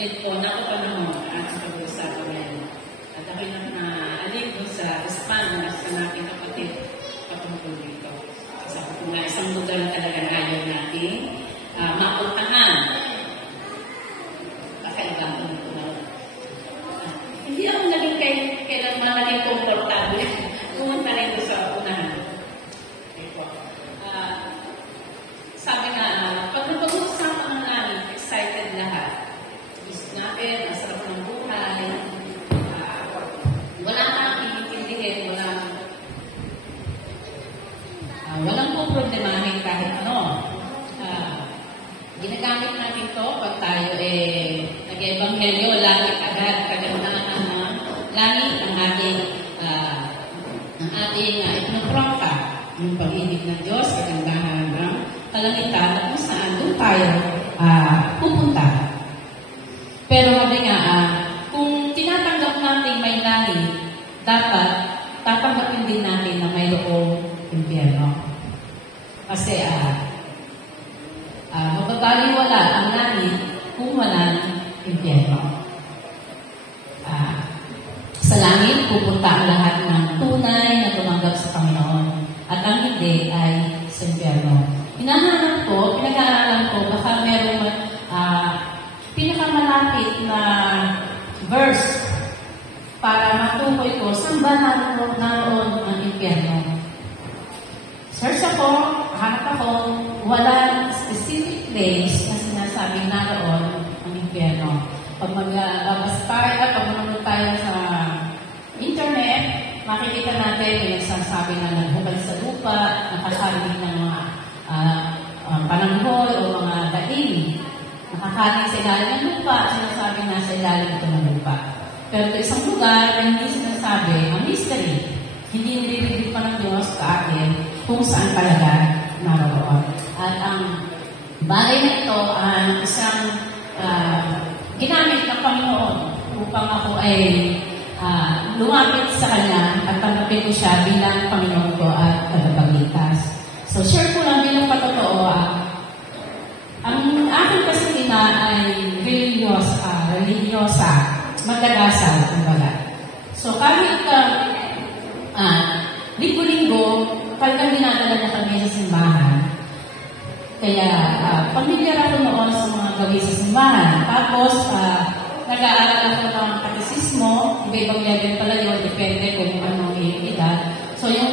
unit po, napapanahon ang ating pag-uusapan ngayon. At ako'y na-alip doon sa Espanya sa nating kapatid patungkol dito. Sabi ko nga, isang lugar talaga na ayaw natin mapuntahan. Kakaibang ko na. Hindi ako naging kailangan naging komportable. Pumunta rin doon sa unahan. Sabi nga, pag napag-uusapan namin, excited lahat. Isip natin, masarap ng buhay. Wala nang iintindihin, walang po problemahin kahit ano. Ginagamit natin to pag tayo nag-ebanghelyo, langit agad, langit ang ating ipinoprokta, yung pag-ibig ng Diyos, kagandahan ng kalangitan at kung saan doon tayo pupunta. Pero sabi nga, kung tinatanggap natin may langit, dapat tatanggapin din natin na mayroong impyerno. Kasi mababaliwala ang langit kung walang impyerno. Sa langit, pupunta ang lahat ng tunay na tumanggap sa Panginoon. At ang hindi ay sa impyerno. Pinag-aaralan ko, baka meron pinakamalapit na verse para matukoy ko saan ba naroon ang impyerno. Search ako, hanap ako, walang specific place na sinasabing naroon ang impyerno. Pag mag-manood tayo sa internet, makikita natin yung nagsasabi na naghubad sa lupa, nakakarinig ng mga pananghol o mga daing. Nakakarinig sa ilalim ng lupa, sinasabi na sa ilalim ito ng lupa. Pero ito isang lugar na hindi sinasabi, ang mystery, hindi nililibig pa ng Diyos sa atin kung saan talaga naroon. At ang bagay na ito ang isang ginamit ng Panginoon upang ako ay lumapit sa Kanya at tanggapin ko siya bilang Panginoon ko at tagapagligtas. So, share ko lang bilang patotoo, ang aking kasing ina ay religyosa, magdadasal, kumbaga. So, kahit linggo-linggo, talagang dinadala na kami sa simbahan. Kaya, pamilyar ako noon sa mga gawin sa simbahan. Tapos, nag-aaral ako ng katisismo, iba-ibang level pala yun, depende kung anong edad. So, yung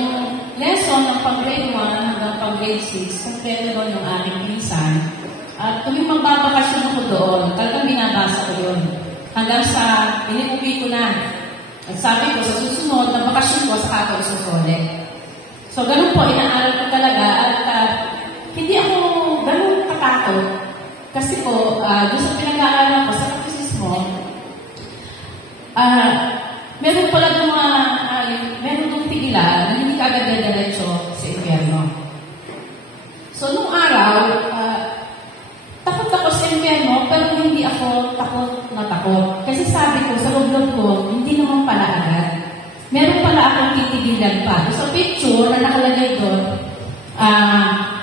lesson ng pang-grade 1 hanggang pang-grade 6, kompleto doon yung aking pinsan. At kung yung magbabakasyon ako doon, talagang binabasa ko yun. Hanggang sa iniuwi ko na. At sabi ko, sa susunod na bakasyon ko, saka ako isusole. So, ganun po, inaaral ko talaga. At hindi ako ganun katakot. Kasi po, doon sa pinag-aaral ko, sa katisismo, meron pala ng meron ng pigilan na hindi ka agad diretso sa impyerno. So, nung araw, takot ako sa impyerno, pero hindi ako takot. Kasi sabi ko, sa loob ko, hindi naman pala agad. Meron pala akong titigilan pa. Sa picture na nakalagay doon,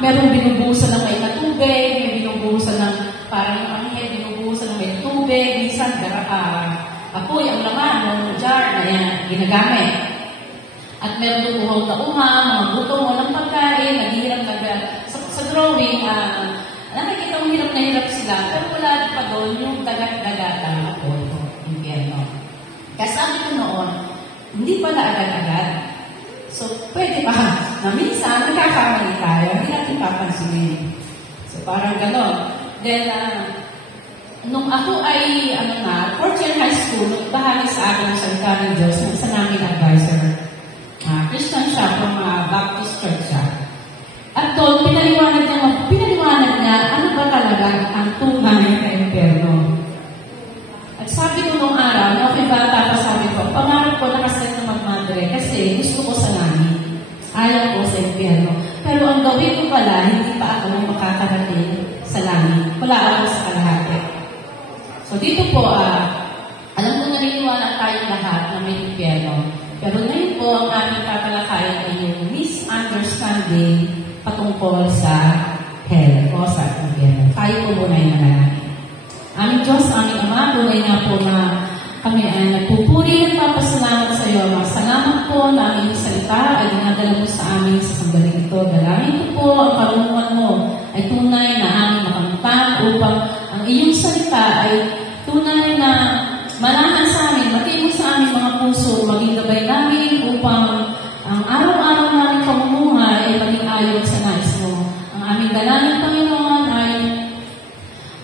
merong binubuhusan ng may tubig, may binubuhusan ng parang yung anghel, binubuhusan ng may tubig, minsan apoy ang laman ng jar na yan ginagamit. At meron tutuhaw na mga gutom, walang pagkain, naghihirap sa drawing, nakikita mo hirap na hirap sila, pero wala pa doon yung dagat-dagat ang apoy, impyerno. Kaya sabi ko noon, hindi pala agad-agad. So, pwede ba? Na minsan, nagkakamali tayo, hindi natin papansinin. So, parang gano'n. Then, nung ako ay, fourth year high school, bahagi sa akin ng salita ng Diyos, ng isa namin advisor. Christian siya, from Baptist Church siya. At doon, pinaliwanag niya, ano ba talaga ang tunay na impyerno? At sabi ko nung araw, na okay bata pa sabi ko, pangarap ko nakaset na magmadre kasi gusto ko sa langit. Ayaw ko sa impyerno. Pero ang gawin ko pala, hindi pa ako makakarating sa langit. Wala ako sa kalahati. So dito po, alam ko naniniwala tayong lahat na may impyerno. Pero ngayon po, ang aming tatalakayin ay yung misunderstanding patungkol sa hell o sa impyerno. Tayo po muna yung natin. Aming Diyos, aming Ama, tunay nga po na kami ay nagpupuri at papasalamat sa iyo, Ama. Salamat po na aming salita ay dinadala mo sa amin sa sandaling ito. Dalangin ko po ang karunungan mo ay tunay na aming makamtan upang ang iyong salita ay tunay na manahan sa amin, matimo sa aming mga puso, maging gabay namin upang ang araw-araw namin pamumuhay ay maging ayon sa nais mo. Ang aming dalangin, Panginoon, ay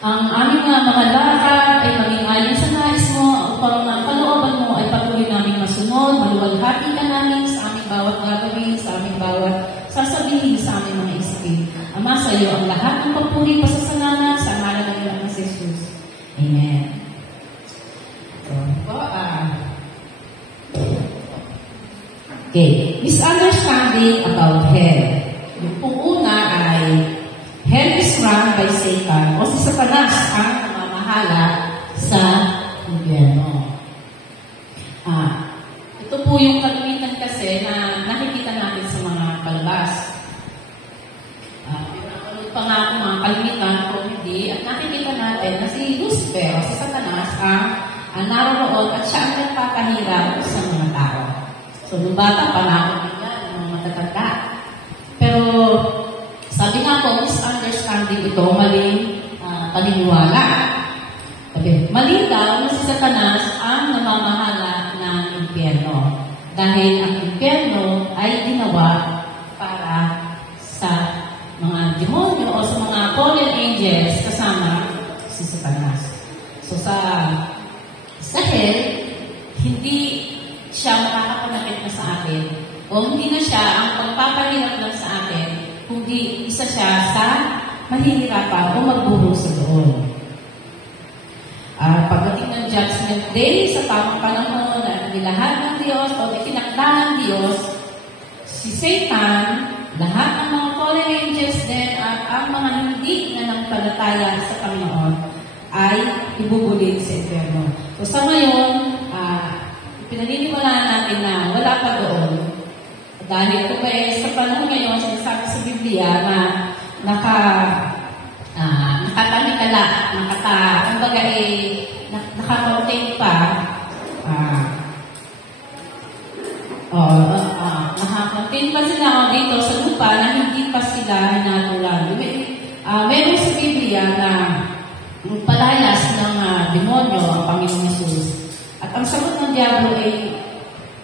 ang aming mga lakad ay maging ayon sa nais mo upang ang kalooban mo ay patuloy namin masunod, maluwalhati ka namin sa aming bawat gagawin, sa aming bawat sasabihin sa aming mga isipin. Ama, sa iyo ang lahat ng papuri, pasasalamat sa ngalan ng Panginoon Jesus. Amen. Okay. Misunderstanding about hell. Yung pong una ay hell is run by Satan o si Satanas ang namamahala sa gobyerno. Ito po yung kalimitan kasi na nakikita natin sa mga palabas. Pinapanood pa nga ako mga kalimitan kung hindi at nakikita natin na si Lucifer o si Satanas ang naroon at siya ang nagpapahirap sa mga tao. So, nung bata, panakot nila ng mga matatanda. Pero, sabi nga po, misunderstanding ito, maling paniniwala. Sabi, mali daw na si Satanas ang namamahala ng impyerno. Dahil ang impyerno ay ginawa para sa mga demonyo o sa mga fallen angels kasama si Satanas. So, sa hell, hindi siya makakapanakit na sa atin o hindi na siya ang pagpapahirap lang sa atin, kundi isa siya sa mahihirapan o magburong sa doon. Pagdating ng Judgment Day, sa tamang panahon na nilahat ng Diyos o itinakda ng Diyos, si Satan, lahat ng mga fallen angels din at ang mga hindi na nangpalataya sa Panginoon ay ibubulid sa impyerno. So sa ngayon, pinaniniwalaan natin na wala pa doon. Dahil ito pa sa panahon ngayon, sinasabi sa Biblia na nakatalikala, nakakaunting pa, nakakunting pa sila dito sa lupa na hindi pa sila hinatulan. Meron sa Biblia na palayas ng demonyo ang Panginoon Jesus. At ang sagot ng Diablo ay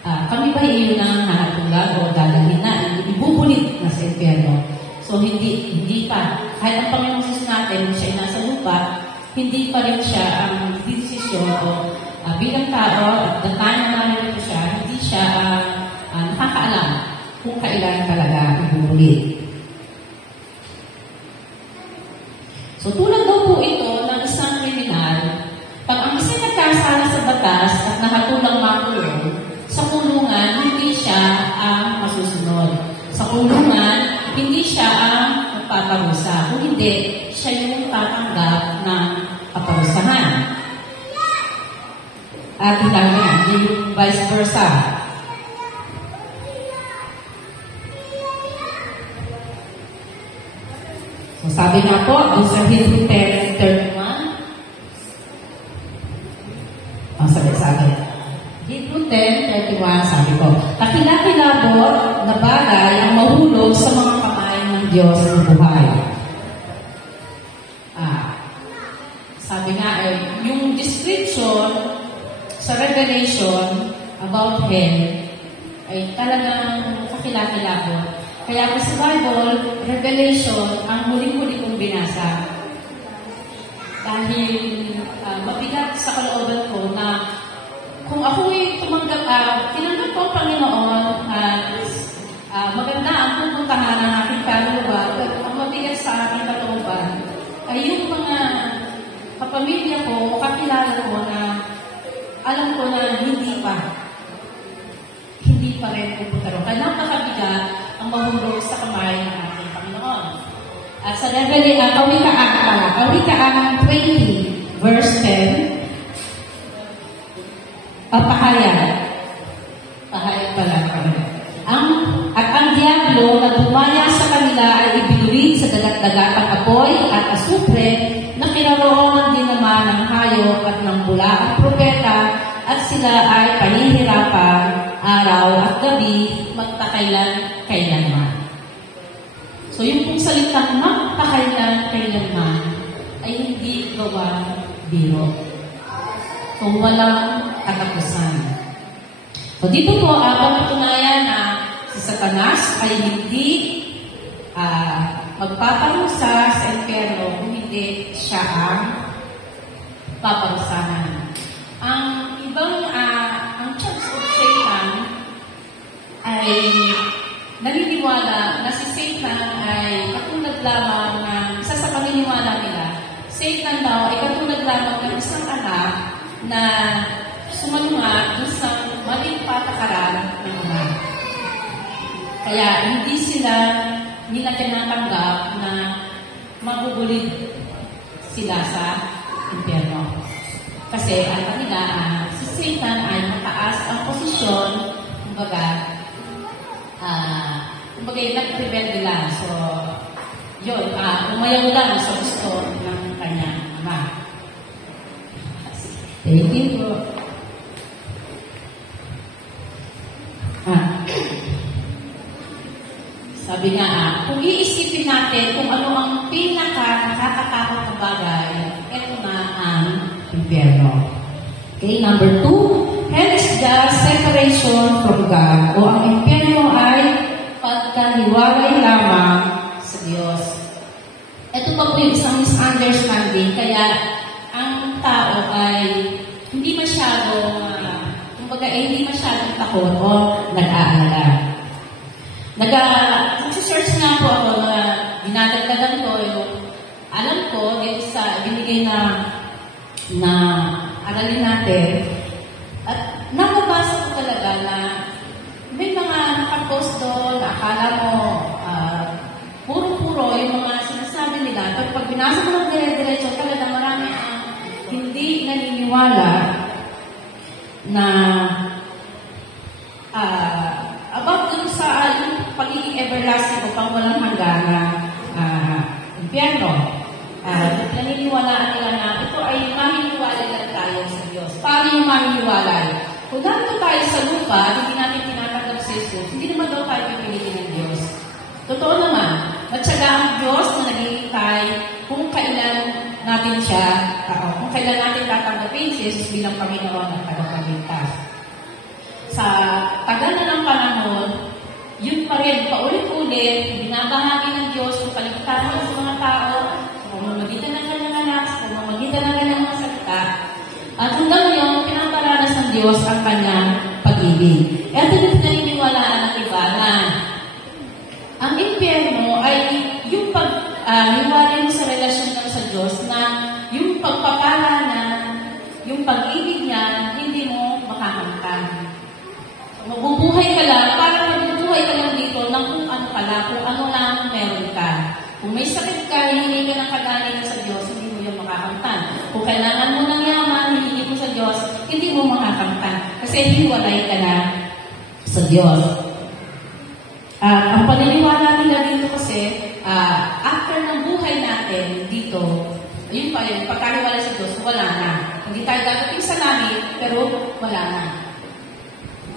kami ba iyon ang hahatulan o dadalhin na, ibubulit na sa impyerno. So, hindi pa. Kahit ang Panginoon Jesus natin, siya ay nasa lupa, hindi pa rin siya ang desisyon o bilang tao, at the time na narito siya, hindi siya nakakaalam kung kailan talaga ibubulit. So, tulad daw po ito ng isang kriminal, pag ang isa'y nagkasala sa batas at nakatulang makulong, sa kulungan, hindi siya ang masusunod. Sa kulungan, hindi siya ang magpaparusa. Kung hindi, siya yung tatanggap ng kaparusahan. At hindi yung vice versa. So, sabi nga po, doon sa Hebrew 10:31, sabi. Hebrew 10:31, sabi ko, kakilakilabot na bagay ang mahulog sa mga kamay ng Diyos ng buhay. Sabi nga, yung description sa Revelation about hell ay talagang kakilakilabot. Kaya sa Bible, Revelation, ang huling-huli kong binasa. Dahil mabigat sa kalooban ko na kung ako'y tinanggap ko ang Panginoon at maganda ang pupuntahan ng aking kaluluwa at ang mabigat sa aking kalooban ay yung mga kapamilya ko o kakilala ko na alam ko na hindi pa rin pupunta rin. Kaya napakabigat ang mahulog sa kamay ng ating Panginoon. At sa Kawikaan 20, verse 10, Pahayag pala. At ang diablo na tumaya sa kanila ay ibinuwid sa dagat-dagatang apoy at asupre na kinaroonan din naman ng hayop at ng bula ang propeta, at sila ay panihirapan araw at gabi, magtakailan-kailanman. So yung pong salitang magtakailan-kailanman ay hindi gawa biro. Kung walang katapusan. So dito po, patunayan na si Satanas ay hindi magpaparusa sa impyerno kung hindi siya ang paparusahan. Ang ibang, ang Church of Satan ay naniniwala na si Satan ay katulad lamang ng, isa sa paniniwala nila, Satan daw ay katulad lamang ng isang anak na sumalunga dun sa maling patakaran ng ama. Kaya hindi sila nila tinatanggap na magugulit sila sa impyerno. Kasi ang kanila, si Satan ay mataas ang posisyon, kumbaga nag-prevent nila. So, yun, umayaw lang sa gusto ng kanyang ama. Thank you po. Sabi nga, kung iisipin natin kung ano ang pinaka-nakakatakot na bagay, ito na ang impyerno. Okay, number 2, hell is the separation from God. O ang impyerno ay pagkaliwalay lamang sa Diyos. Ito pa po yung isang misunderstanding, kaya ang tao ay hindi masyadong, hindi masyadong takot o nag-aalala. Nag-search nga po ako na dinadagdagan ko yung alam ko dito sa binigay na aralin natin. At nakabasa ko talaga na may mga nakapost doon na akala mo puro-puro yung mga sinasabi nila. Pero pag binasa ko ng dire-diretso, talaga marami ang hindi naniniwala na about dun sa yung pagiging everlasting o pang walang hanggan na impyerno. Naniniwalaan nila na ito ay maminiwala lang tayo sa Diyos. Paano yung maminiwala? Kung nandito tayo sa lupa, hindi natin tinatanggap sa Jesus, hindi naman daw tayo pipilitin ng Diyos. Totoo naman, matyaga ang Diyos na naghihintay kung kailan natin siya, kung kailan natin tatanggapin si Jesus bilang Panginoon at tagapagligtas. Sa tagal na ng panahon, yun pa rin, paulit-ulit, binabahagi ng Diyos yung kaligtasan sa mga tao, sa pamamagitan ng kanyang anak, sa pamamagitan ng kanyang mga salita. At hanggang ngayon, pinaparanas ng Diyos ang kanyang pag-ibig. Ito din naniniwalaan ng iba na ang impyerno ay yung pag-iwalay mo sa relasyon mo sa Diyos na yung pagpapala na yung pag-ibig niya, hindi mo makakamtan. Mabubuhay ka lang, parang mabubuhay ka lang dito ng kung ano pala, kung ano lang meron ka. Kung may sakit ka, hihingi ka ng kagaling sa Diyos, hindi mo yung makakamtan. Kung kailangan mo ng yaman, hihingi mo sa Diyos, hindi mo makakamtan. Kasi hiwalay ka na sa Diyos. Ang paniniwala nila dito kasi, after ng buhay natin dito, yun pa yun, pagkahiwalay sa Diyos, wala na. Hindi tayo dadating sa langit, pero wala na.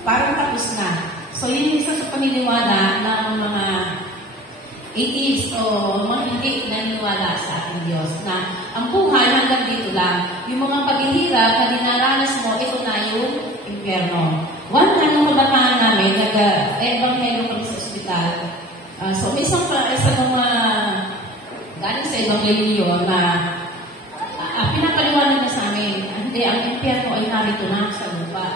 Parang tapos na. So, yun yung isa sa paniniwala ng mga atheists o mga hindi naniniwala sa ating Diyos na ang buhay hanggang dito lang. Yung mga paghihirap na dinaranas mo, ito na yung impyerno. One time, nung kabataan namin, nag-ebanghelyo kami sa ospital. So, may isang mga galing sa ebanghelyo na pinapaliwanag na sa amin, hindi, ang impyerno ay narito na sa lupa.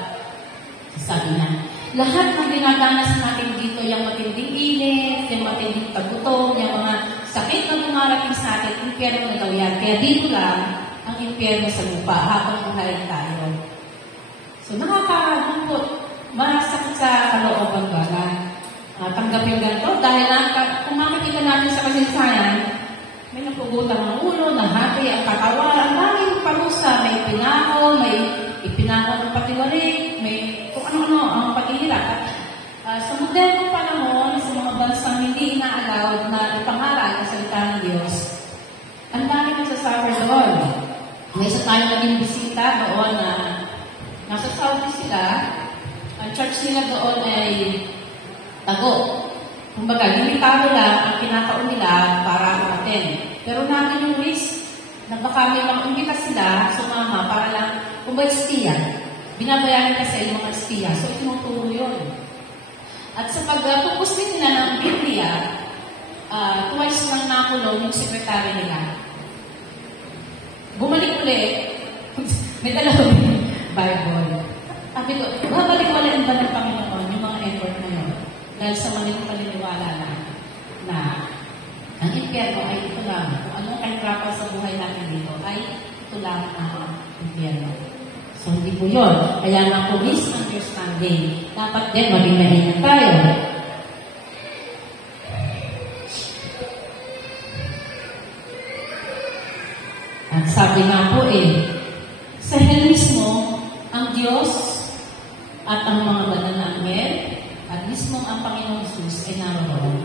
Sabi niya, lahat ng dinadanas natin dito, yung matinding init, yung matinding paggutom, yung mga sakit na dumarating sa atin, impyerno na daw yan. Kaya dito lang ang impyerno sa lupa habang buhay tayo. So nakaka-lungkot, masakit sa kalooban ba na tanggapin ganito dahil kung makikita natin sa kasaysayan, may napugutan ng ulo, nahati ang katawan, ang daming parusa, may pinahon, may ipinahon ng patiwari, may kung ano-ano ang paghihirap. Sa modernong panahon, sa mga bansang hindi ina-allowed na ipangaral ang salita ng Diyos, ang dami nagsasuffer doon. May isa tayong naging bisita doon na nasa Saudi sila. Ang church nila doon ay tago. Kumbaga, limitado lang ang kinakaon nila para umaten. Pero namin yung risk na baka may makikita sila, sumama para lang, kumbaga espiya. Binabayaran kasi yung mga espiya. So, itinuturo yun. At sa pag-focus din nila ng Biblia, twice lang nakulong yung sekretary nila. Bumalik ulit, may dalawang Bible. Sabi ko, babalik ulit ba ng Panginoon yung mga effort na yun? Dahil sa maling paniniwala na ang impyerno ay ito lang. Kung anong kahirapan sa buhay natin dito, ay ito lang ang impyerno. So, hindi po yun. Kaya nga po, misunderstanding. Dapat din maging maingat tayo. At sabi nga po sa hell mismo, ang Diyos at ang mga banal na anghel at mismo ang Panginoong Jesus ay naroon.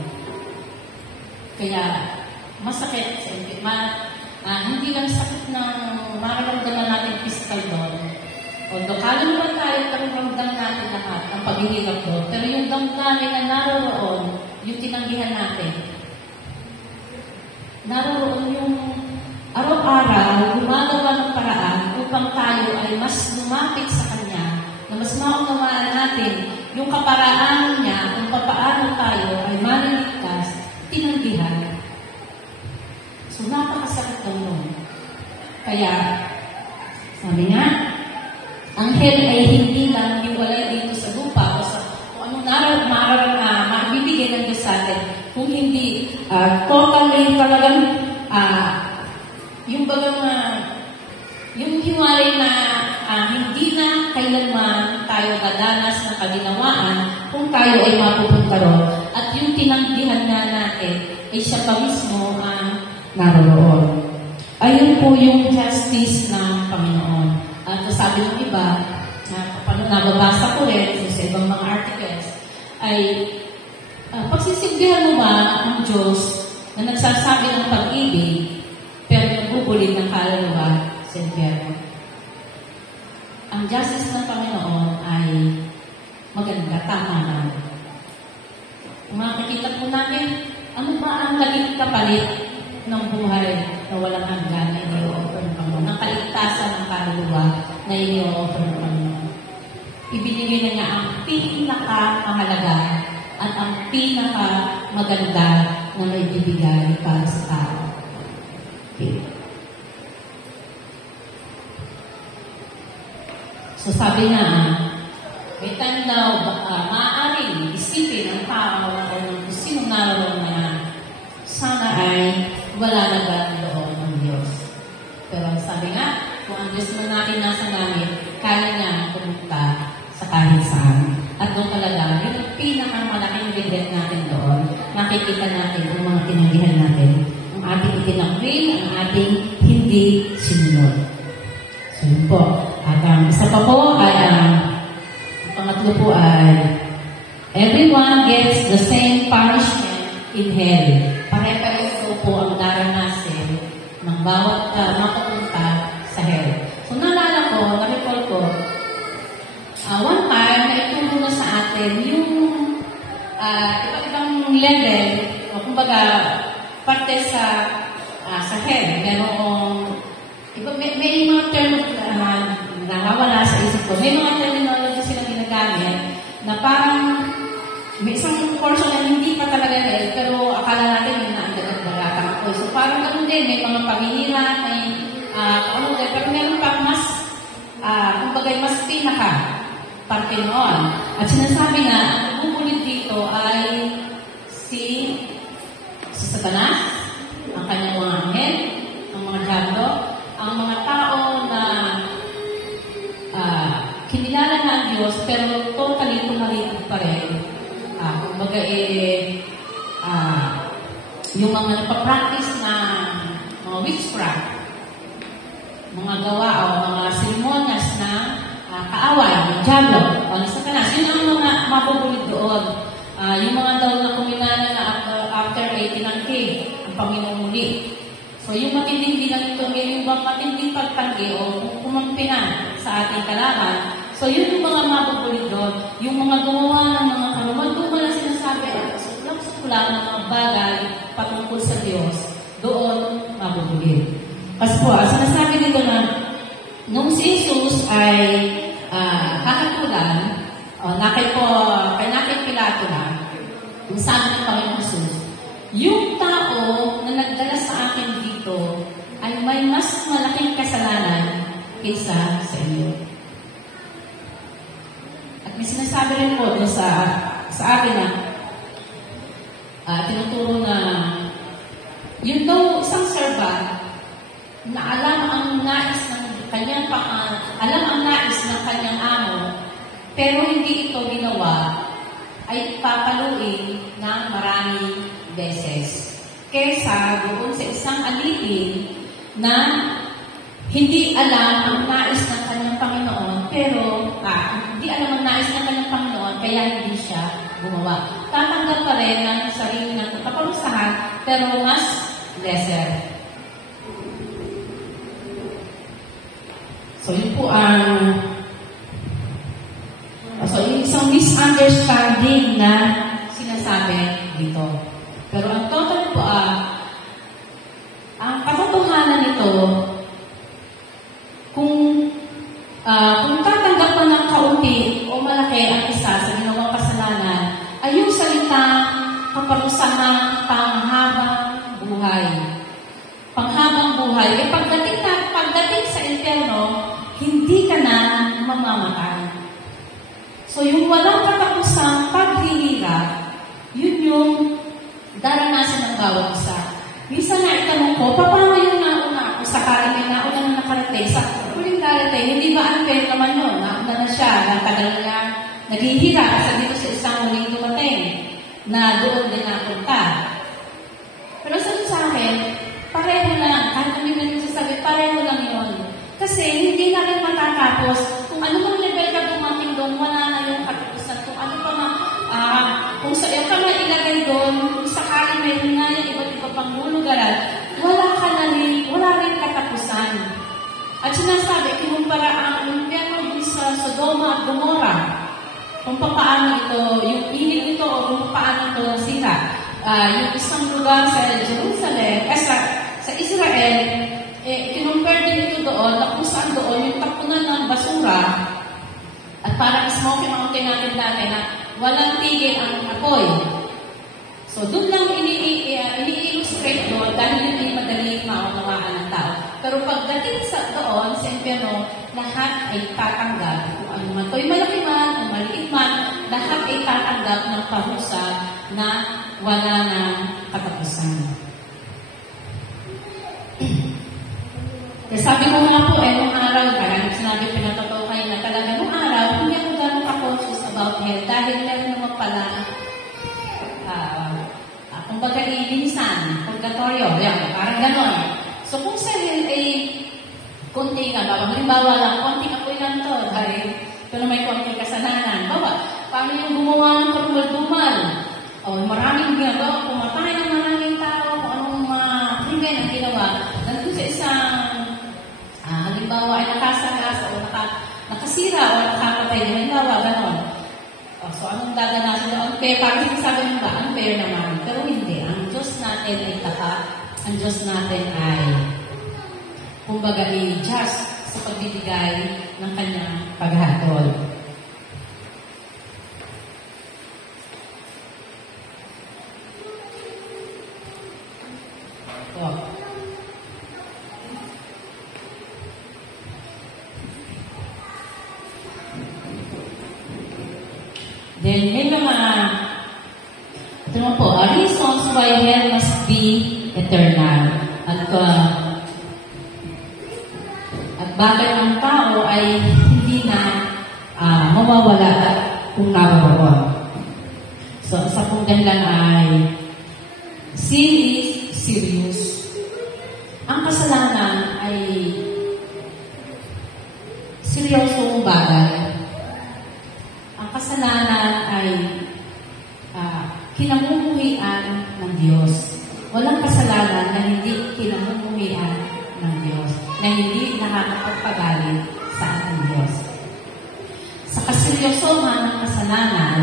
Kaya, masakit sa hindi lang sakit ng mararamdaman natin physical doon. Although kaluluwa tayo, ramdam natin lahat ang paghihirap doon. Pero yung damdamin na naroon, yung tinanggihan natin, naroon yung araw-araw, gumagawa ng paraan upang tayo ay mas lumapit sa Kanya, na mas maunawaan natin yung kaparaan niya kung papaano tayo ay maliligtas, tinanggihan. So, napakasakit daw nun. Kaya, sabi nga, ang hell ay hindi lang hiwalay dito sa lupa o sa kung anong mabibigay ng Diyos sa atin, kung hindi totally talagang yung bagang yung hiwalay na hindi na kailanman tayo dadanas ng kaginawaan kung tayo ay mapupunta ron. At yung tinanggihan na natin ay siya pa mismo ang naroon. Ayun po yung justice ng Panginoon. At sabi ng iba, paano nababasa ko rin sa ibang mga articles, ay pagsisilbihan mo ba ang Diyos na nagsasabi ng pag-ibig pero nagbubulid ng kaluluwa sa impyerno? Ang justice ng Panginoon ay maganda, tama na. Kung makikita po namin, ano ba ang naging kapalit ng buhay na walang hanggan na iniyo-offer ng Panginoon, ng kaligtasan ng kaluluwa na iniyo-offer ng Panginoon? Ibinigay na niya ang pinakamahalaga at ang pinakamaganda na may bibigay para sa tao. Okay. So sabi na, may time daw, maaaring isipin ng tao o ng sinong naroon na sana ay wala na ba doon ang Diyos. Pero sabi nga, kung ang Diyos man natin nasa langit, kaya niya pumunta sa kahit saan. At doon talaga, yung pinakamalaking regret natin doon, makikita natin ang mga tinanggihan natin, ang ating itinanggi, ang ating hindi sinunod. So yun po. At ang isa pa po ay, ang pangatlo po ay, everyone gets the same punishment in hell. Pare-pareho po ang daranasin ng bawat mapupunta sa hell. So naalala ko, na-recall ko, one time, naituro na sa atin yung iba't ibang level, o kumbaga, parte sa hell. Merong, may mga term nawawala sa isip ko. May mga terminology silang ginagamit na parang may isang portion na hindi pa talaga hell, pero akala natin yun na ang dagat-dagatan ako. So parang ganun din, may mga pamihirap, may pero meron pa mas, kumbaga mas pinaka parte noon. At sinasabi na, ang bubulid dito ay si Satanas, ang kanyang mga anghel, ang mga diablo, ang mga tao na kinilala na ang Diyos, pero totally pumaritid pa rin. Kumbaga yung mga napapractice na mga witchcraft, mga gawa o mga seremonyas na kaaway, yung diablo, o ng Satanas, yun ang mga mapupulid doon. Yung mga daw na kuminala na after ay tinangki ang Panginoong muli. So, yung matinding yung matinding pagtanggi o kumampi na sa ating kalaban. So, yun yung mga mabubulig doon. Yung mga gumawa ng mga karuman-duman na sinasabi, sulang-sulang ng mga bagay patungkol sa Diyos, doon mabubulig. Kasi po, sinasabi dito na, nung si Jesus ay kakatulan, nakay Pilato na, yung sabi ng Panginoon Jesus, yung tao na nagdala sa akin dito ay may mas malaking kasalanan kaysa sa inyo. At may sinasabi rin po sa akin na tinuturo na yun daw isang servant na alam ang nais ng kanyang amo, pero hindi ito ginawa, ay papaluin ng maraming beses. Kesa doon sa isang alipin na hindi alam ang nais ng kanyang Panginoon, pero hindi alam ang nais ng kanyang Panginoon, kaya hindi siya gumawa. Tatanggap pa rin ng sarili ng kaparusahan, pero mas lesser. So, yun po ang yung isang misunderstanding na sinasabi dito. Pero ang total po ang katotohanan nito, kung tatanggap mo ng kaunti o malaki ang isa sa ginawang kasalanan, ay yung salitang kaparusahang panghabang buhay. Panghabang buhay. Eh pagdating sa impyerno, hindi ka na mamamatay. So, yung walang katapusang paghihirap, yun yung daranasan ng bawat isa. Minsan na itanong ko, paano yung nauna ako sakali may nauna na nakarating sa huling darating? Hindi ba unfair naman yun? Nauna na siya, natagal na naghihirap kasi dito sa isang huling dumating na doon din napunta. Pero sa akin, pareho lang. Kahit hindi na sasabi, pareho lang yun. Kasi hindi natin matatapos. Kung ano mang level ka dumating doon, wala na yung katapusan. Kung ano pa kung sa iyo ka na ilagay doon, kung sakali meron na yung iba't iba pang lulugaran, wala rin katapusan. At sinasabi, kinumpara ang impyerno dun sa Sodoma at Gomora. Kung paano ito, yung init ito o kung paano ito sira. Yung isang lugar sa Jerusalem, sa Israel, kinumpara din ito doon, na kung saan doon, yung tapunan ng basura, at parang smoky mountain natin dati na walang tigil ang apoy. So, doon lang ini-illustrate doon dahil hindi madali maunawaan ng tao. Pero pagdating sa doon, sa impyerno, lahat ay tatanggap. Kung ano man ito'y malaki man o maliit man, lahat ay tatanggap ng parusa na wala ng katapusan. Sabi ko nga po, nung araw, parang sinabi pinatotoo kayo na talaga nung araw, hindi ako gano'ng ka-conscious about health dahil meron naman pala kumbaga minsan, purgatorio, yan, parang gano'n. So kung sa health ay konti ka, halimbawa lang, konti apoy lang to, dahil ito na may konti kasalanan. Paano yung gumawa ng karumal-dumal? O maraming ginagawa, pumatay ng maraming tao, kung anong mga krimen ang ginawa. Nandun sa isang halimbawa ay nakasagasa o nakasira o nakapatay, halimbawa, gano'n. So, anong dadanasin na unfair? Parang sinasabi nyo ba, unfair naman. Pero hindi. Ang Diyos natin ay tapat. Ang Diyos natin ay, kumbaga, just sa pagbibigay ng kanyang paghatol. Then, may mga, ito mo po, reasons why hell must be eternal. At bakit ang tao ay hindi na mawawala kung nababaon. So, sa pong dahilan ay sin is serious. Ang kasalanan ay seryosong bagay. Ang kasalanan ay kinamumuhian ng Diyos. Walang kasalanan na hindi kinamumuhi pagpapagalit sa ating Diyos. Sa kaseryosohan ng kasalanan,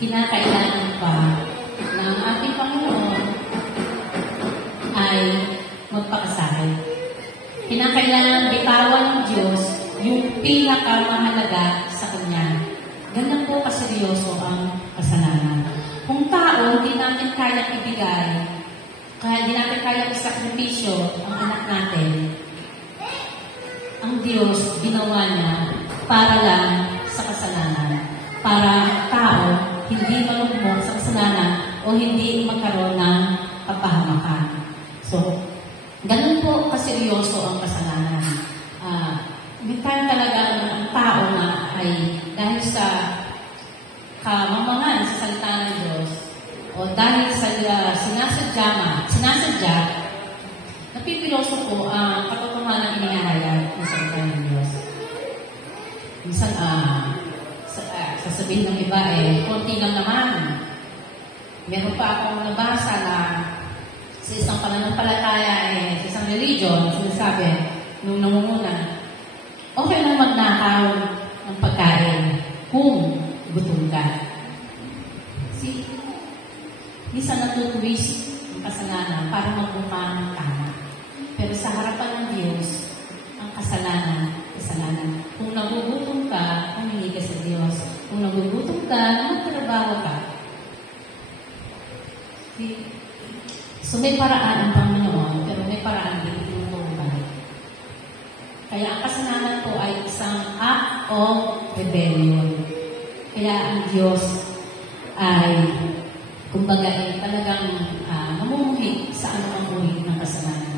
kinakailangan pa na ang ating Panginoon ay magpakasakit. Kinakailangan bitawan ng Diyos yung pinakamahalaga sa Kanya. Ganun po kaseryoso ang kasalanan. Kung tao, hindi natin kaya ibigay, kaya hindi natin kaya isakripisyo ang anak natin, ang Diyos ginawa niya para lang sa kasalanan. Para tao hindi malugmok sa kasalanan o hindi magkaroon ng kapahamakan. So, ganun po kaseryoso ang kasalanan. May time talaga ang tao na ay dahil sa kamamangan sa salita ng Diyos o dahil sa sinasadya, napipiloso po ang katotohanan ng inihayag ng salita ng Diyos. Minsan, sasabihin ng iba, konti lang naman. Meron pa akong nabasa na sa isang pananampalataya, sa isang religion, sinasabi, nung namumuna, okay lang magnakaw ng pagkain kung gutom ka. See, minsan natutuwis ang kasalanan para magbuka ng tama. Pero sa harapan ng Diyos, ang kasalanan. Kung nagugutom ka, humingi ka sa Diyos. Kung nagugutom ka, magtrabaho ka. See? So may paraan ang Panginoon, pero may paraan din tinutulong balik. Kaya ang kasalanan po ay isang act of rebellion. Kaya ang Diyos ay, kumbaga, talagang namumuhi sa anumang uri ng kasalanan.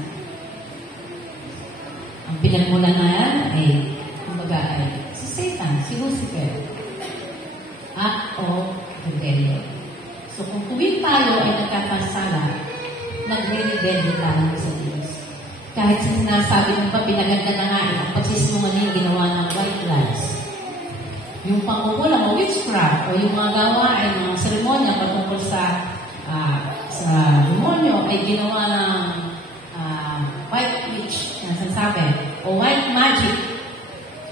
Ang pinagmulan na yan ay, kumbaga, si Satan, si Lucifer. Act of rebellion. So kung tuwing tayo ay nagkakasala, nagre-rebellion tayo sa Diyos. Kahit sinasabi ng pinaganda na nga ang pagsisinungaling ginawa ng white lies. Yung pangkukulang o witchcraft o yung mga gawain ng seremonya patungkol sa demonyo ay ginawa ng white witch, nasasabi, o white magic,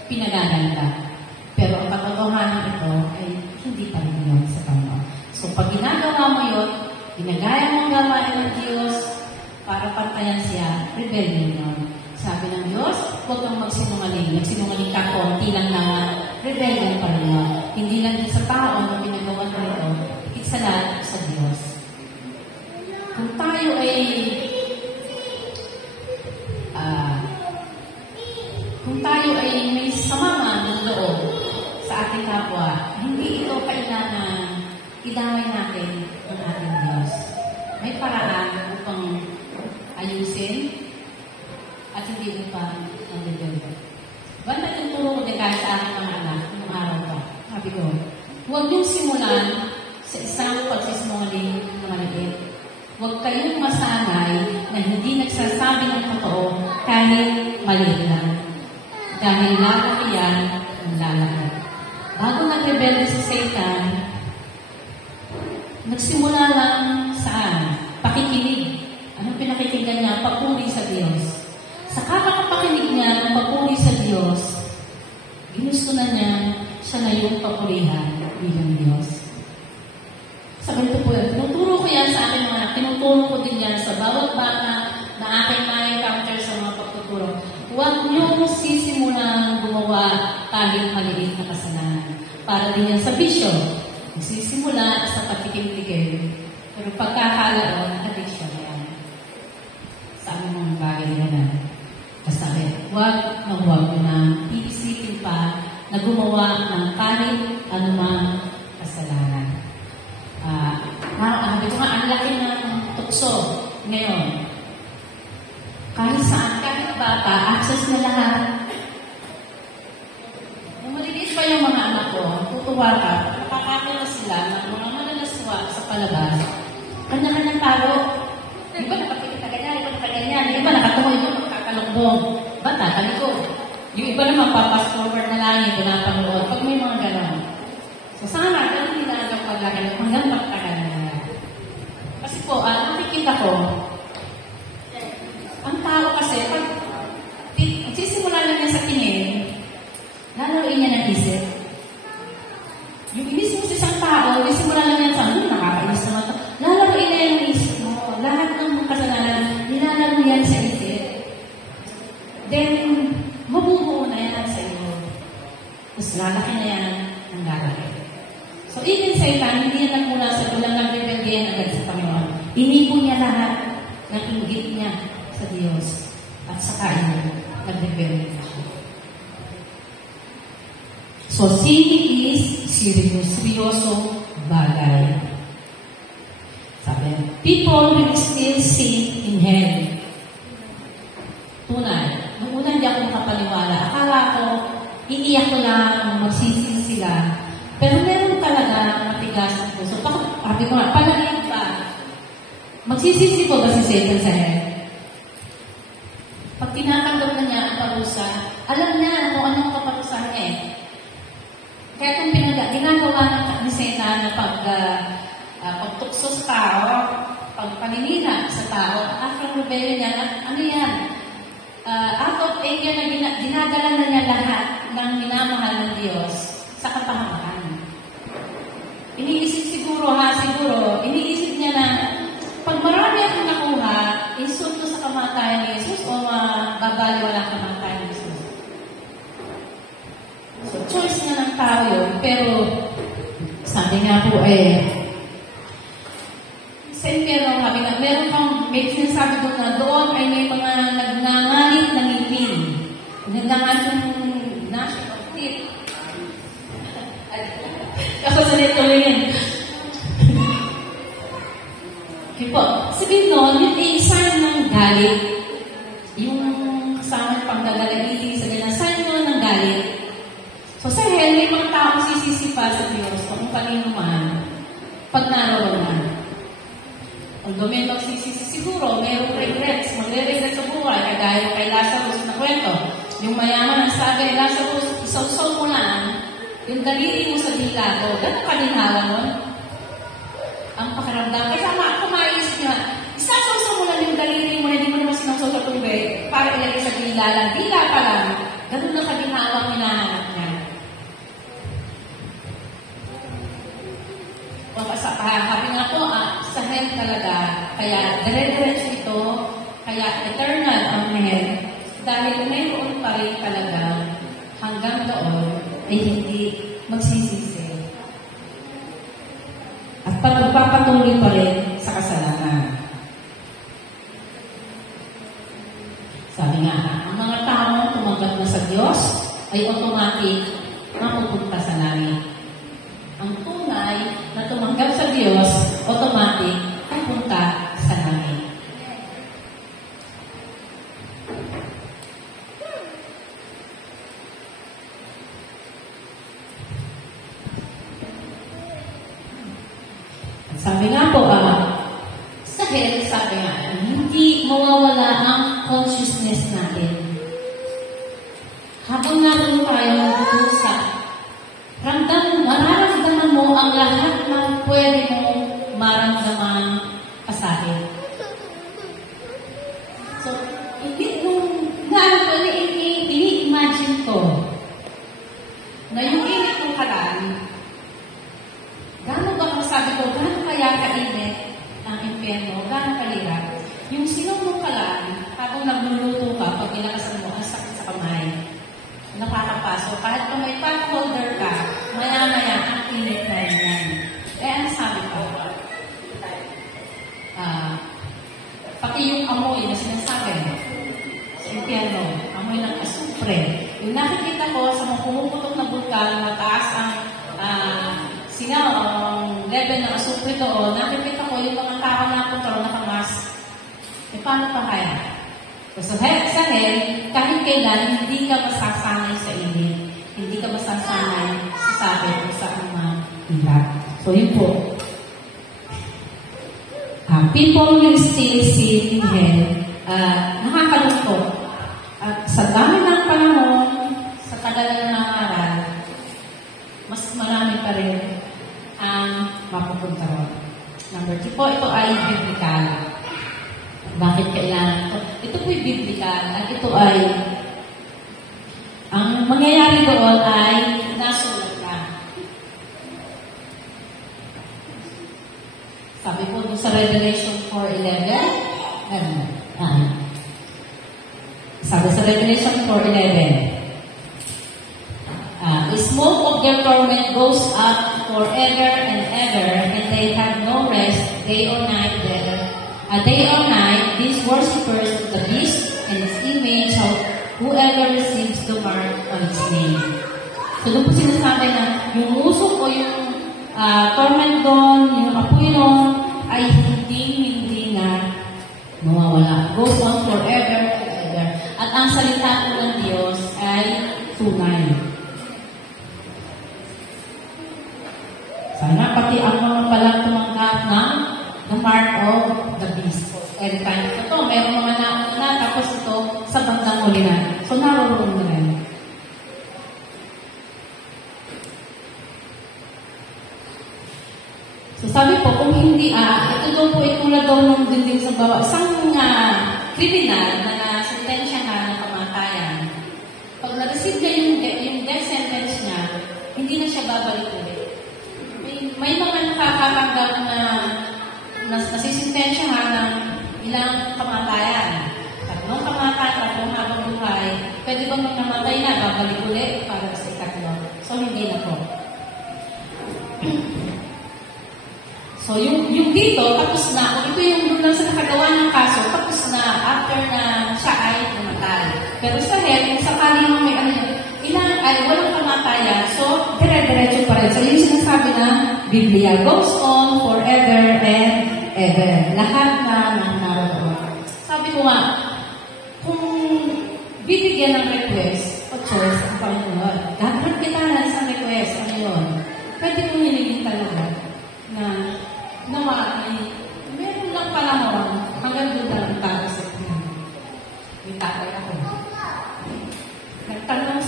pinagaganda. Pero ang katotohanan ito ay hindi pa rin yun sa Panginoon. So pag ginagawa mo yun, ginagaya mo ang gawain ng Diyos para pantayan siya, rebellion yun. Sabi ng Diyos, huwag kang magsinungaling. Magsinungaling ka, konti lang naman, rebellion pa rin yun. Hindi lang din sa tao na pinagawa mo ito, higit sa lahat sa Diyos. Kung tayo ay may sama ng loob sa ating kapwa, hindi ito kailangan idamay natin ang ating Diyos. May paraan upang ayusin at hindi upang mag-rebelde. Ba't natuturo ko din kahit sa aking mga anak noong araw pa? Sabi ko, huwag niyong simulan sa isang pagsisinungaling na maliit. Huwag kayong masanay na hindi nagsasabi ng totoo kahit maliit lang. Dahil lalaki yan ang lalaki. Bago nag-rebelde si Satan, nagsimula lang saan? Pakikinig. Anong pinakikinggan niya? Papuri sa Diyos. Sa kakakapakinig niya ng papuri sa Diyos, ginusto na niya siya na yung papurihan bilang Diyos. Sa ganito po yun. Tinuturo ko yan sa aking mga anak. Tinuturo ko din yan sa bawat bata na aking ma-encounter sa mga pagtuturo. Huwag niyong sisimulang gumawa kahit maliit na kasalanan. Para din yan sa vision. Magsisimula sa patikim-tikim. Pero pagkakalaon, addiction yan. Sa aming mga bagay na yan. Kasabi, huwag mo na iisipin pa na gumawa ng kahit anumang kasalanan. Sabi ko nga, ang laki ng tukso ngayon. Kahit saan, kahit bata, access na lahat. Nung maliliit pa yung mga anak ko, tutuwa ka, nakakakila sila ng mga manalaswa sa palabas. Kanya-kanyang talo. Di ba nakapikita ganyan, iba nakaganyan, di ba nakatungo, iba nakakalukbong. Bata, talikod. Yung iba naman, papas forward na lang yung pinapanood pag may mga gano'n. So sana, ganun din na ang paglaki hanggang pagtagal na. Kasi po, nakikita ko, ang tao kasi, pag magsisimula na niya sa tingin, Tapos lalaki na yan ng lalaki. So, even Satan, hindi yan nagmula sa walang nagbibigyan agad sa Panginoon. Inipon niya lahat ng inggit niya sa Diyos. At saka niya, nagbibigyan siya. So, sin is seryosong bagay. Sabi, people will still sin in hell. Tunay. Nung una hindi ako makapaniwala, akala ko, iiyak ko lang, magsisisi sila. Pero meron talaga matigas ng puso. Sabi ko nga, palagay ba? Magsisisi ko ba si Satan sa hell? Pag tinatanggap na niya ang parusa, alam niya kung anong kaparusahan niya eh. Kaya kung ginagawa ni Satan na pagtukso sa tao, pagpaninina sa tao, after rebellion niya, ano yan? Out of anger na dinadala na niya lahat ng minamahal ng Diyos sa kapahamakan. Iniisip siguro, iniisip niya na pag marami akong nakuha, insulto sa kamatayan ni Jesus o babaliwala ang kamatayan ni Jesus. So, choice na ng tao yun, pero sabi nga po sa impyerno, meron kang, may sinasabi doon na doon ay may mga nagngangalit ng ngipin. Nagngangalit ng national teeth. Ako sa nito yun. Okay po. Sabihin nun, yung sign ng galit, yung kasama ng panggagalagili sa ganyan, sign nun ng galit. So sa hell, may mga tao sisisipa sa Diyos kung kanino man pag naroon na. Although may magsisisi siguro, mayroong regrets, magre-regret sa buhay, kagaya kay Lazarus na kwento. Yung mayaman ang sabi, Lazarus, isaw-saw mo lang, yung daliri mo sa dila ko, gano'ng kaninawa nun? Ang pakiramdam. Kaya ako maisip niya, isaw-saw mo lang yung daliri mo, hindi mo naman sinawsaw sa tubig, para ilagay sa dila lang. Dila pa lang, gano'n na kaginawang hinahanap niya. Sabi nga po, sa hell talaga, kaya dire-diretso ito, kaya eternal ang hell, dahil mayroon pa rin talaga hanggang doon ay hindi magsisisi. At pagpapatuloy pa rin sa kasalanan. Sabi nga, ang mga taong tumanggap na sa Diyos ay automatic mapupunta sa langit. Ang tunay na tumanggap sa Diyos, automatic pupunta sa langit. Sabi nga po, sa hell, sabi nga, hindi mawawala ang consciousness natin. Habang naroon tayo magpusa, mararamdaman mo ang lahat ng pwede mong maramdaman kasahit. So, hindi nung ini-imagine ko na yung init ng kalan, gano'n ba kung sabi ko, gano'n kaya kainit ang impyerno, gano'n kalirap? Yung sinumong kalan, habang nagluluto ka, pag inakasan mo, ang sakit sa kamay. Nakakapasok. Kahit kung may pot holder ka, maya-maya ang init na yan. Ano sabi ko? Pati yung amoy na sinasabi sa impyerno, amoy ng asupre. Yung nakikita ko sa mga pumuputok na bulkan, mataas ang level ng asupre doon, nakikita ko yung mga tao na kontrol na kamas. Paano pa kaya? So, sa hell, kahit kailan, hindi ka masasanay sa init. Hindi ka masasanay sa sabi o sa mga iba. So, yun po. People will still sin in hell. Nakakalungkot. At sa dami ng panahon, sa tagal na nangaral, mas marami pa rin ang mapupunta ron. Number 2 po, ito ay biblical. Bakit kailangan ito? Ito po'y biblical at ito ay ang mangyayari doon ay nasulat na. Sabi po doon sa Revelation 4:11, sabi sa Revelation 4:11, is of their torment goes up forever and ever, and they have no rest day or night there. Day or night, these worshippers of the beast and its image, whoever receives the mark of its name. So doon po sinasabi na yung usok o yung torment doon, yung apoy doon, ay hindi na mawawala. Goes on forever and ever. At ang salita po ng Diyos ay tunay. Sana pati ang mga palang tumanggap ng the mark of the beast. And kind of ito, mayroong mga nauna, tapos ito sa bandang huli na. So, naroon na rin. So, sabi po, kung hindi, ito daw po itulad daw ng dinding sa bawah. Isang kriminal na sentensya nga ng kamatayan, pag na-receive niya yung death sentence niya, hindi na siya babalik ulit. May mga nakakatanggap na nasisintensya nga ng ilang kamatayan. Tatlong kamatayan, habang buhay, pwede ba magnamatay na, babalik ulit para sa ikatlo? So, hindi na po. So, yung dito, tapos na. Kung ito yung doon sa nakagawa ng kaso, tapos na after na siya ay namatay. Pero sa head, kung sakali mo may walang kamatayan, so, dire-diretso pa rin. So, yung sinasabi na Biblia goes on forever and ever. Lahat na naroon. Sabi ko nga, kung bibigyan ng request o choice ang Panginoon, dapat kita na sa request, ano yun? Pwede kong hinilin talaga na meron lang panahon hanggang doon na ang tao sa Panginoon. May takay ako. Nagtanong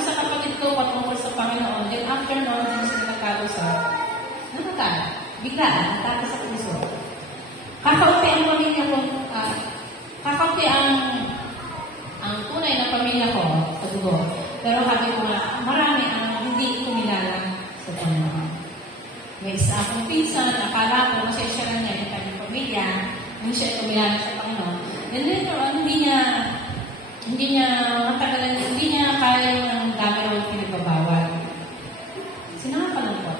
sa kapatid ko patungkol sa Panginoon, then after noon, hindi sila nagkausap. Namatay. Biglaan, nataka sa puso. Kakaunti ang pamilya ko, kakaunti ang tunay na pamilya ko sa dugo. Pero sabi ko nga, marami ang hindi kumilala sa Panginoon. May isa akong pinsan, akala ko, nasesyaran niya yung kanyang pamilya, hindi siya kumilala sa Panginoon. And later on, hindi niya kaya yung dami ng pinagbabawal. Sinakalan ko.